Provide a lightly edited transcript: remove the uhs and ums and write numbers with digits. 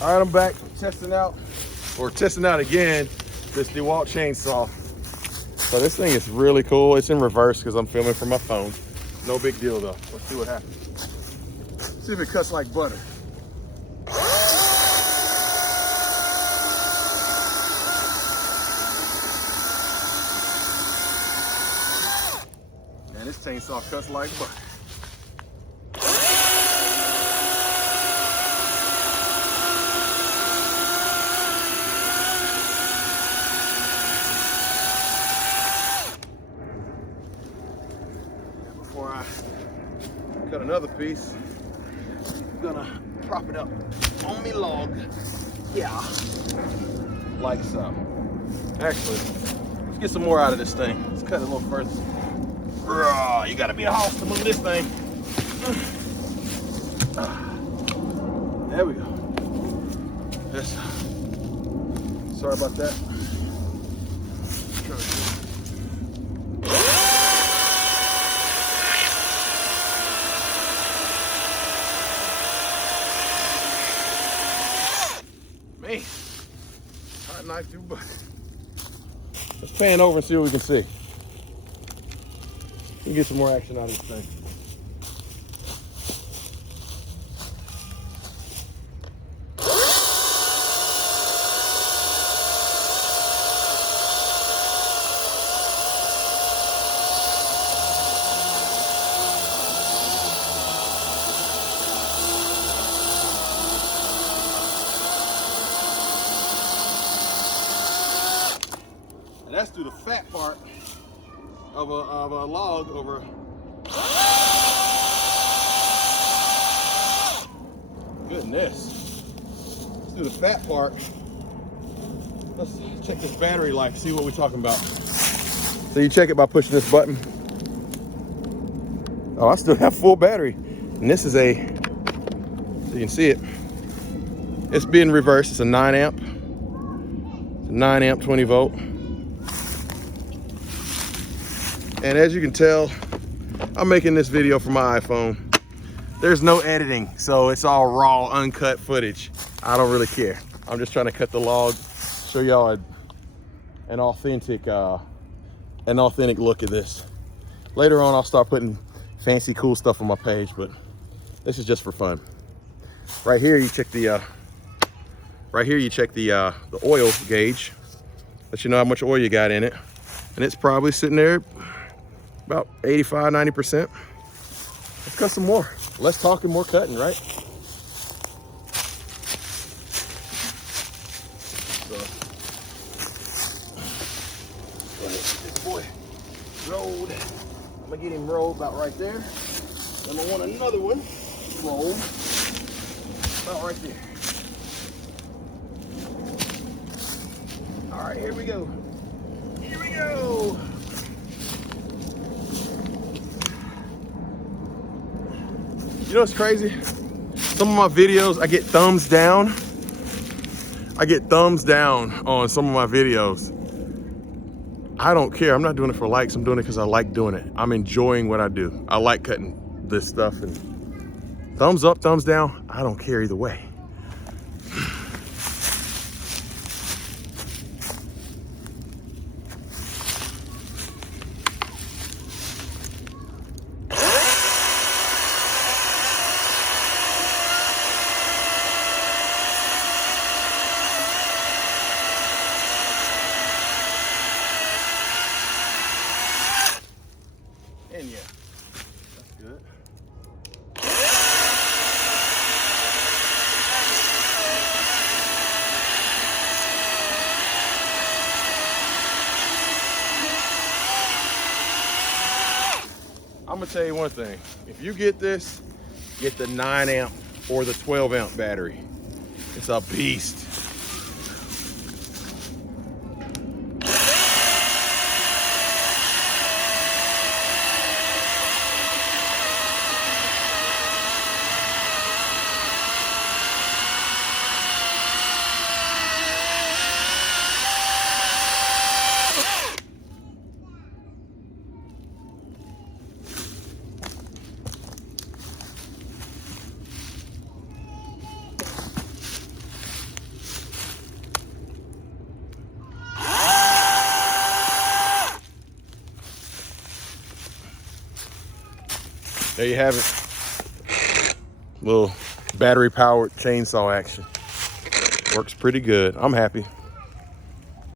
All right, I'm back testing out again this DeWalt chainsaw. So this thing is really cool. It's in reverse because I'm filming from my phone. No big deal though. Let's see what happens. See if it cuts like butter. And this chainsaw cuts like butter. Before I cut another piece, I'm gonna prop it up on me log. Yeah, like so. Actually, let's get some more out of this thing. Let's cut it a little further. You gotta be a hoss to move this thing. There we go. Yes. Sorry about that. Man, hot knife through butter. Let's pan over and see what we can see. We can get some more action out of this thing. And that's through the fat part of a log over. Goodness. Let's do the fat part. Let's check this battery life, see what we're talking about. So you check it by pushing this button. Oh, I still have full battery. And this is so you can see it. It's being reversed. It's a 9 amp. It's a 9 amp, 20 volt. And as you can tell, I'm making this video for my iPhone. There's no editing, so it's all raw, uncut footage. I don't really care. I'm just trying to cut the log, show y'all an authentic look at this. Later on, I'll start putting fancy, cool stuff on my page, but this is just for fun. Right here, you check the oil gauge, let you know how much oil you got in it, and it's probably sitting there about 85, 90%. Let's cut some more. Less talking, more cutting, right? So, this boy rolled. I'm gonna get him rolled about right there. Then I want another one rolled about right there. All right, here we go. Here we go. You know what's crazy? Some of my videos, I get thumbs down. I get thumbs down on some of my videos. I don't care. I'm not doing it for likes. I'm doing it because I like doing it. I'm enjoying what I do. I like cutting this stuff. And thumbs up, thumbs down, I don't care either way. And yeah, that's good. I'm gonna tell you one thing. If you get this, get the 9 amp or the 12 amp battery. It's a beast. There you have it. Little battery powered chainsaw action. Works pretty good. I'm happy.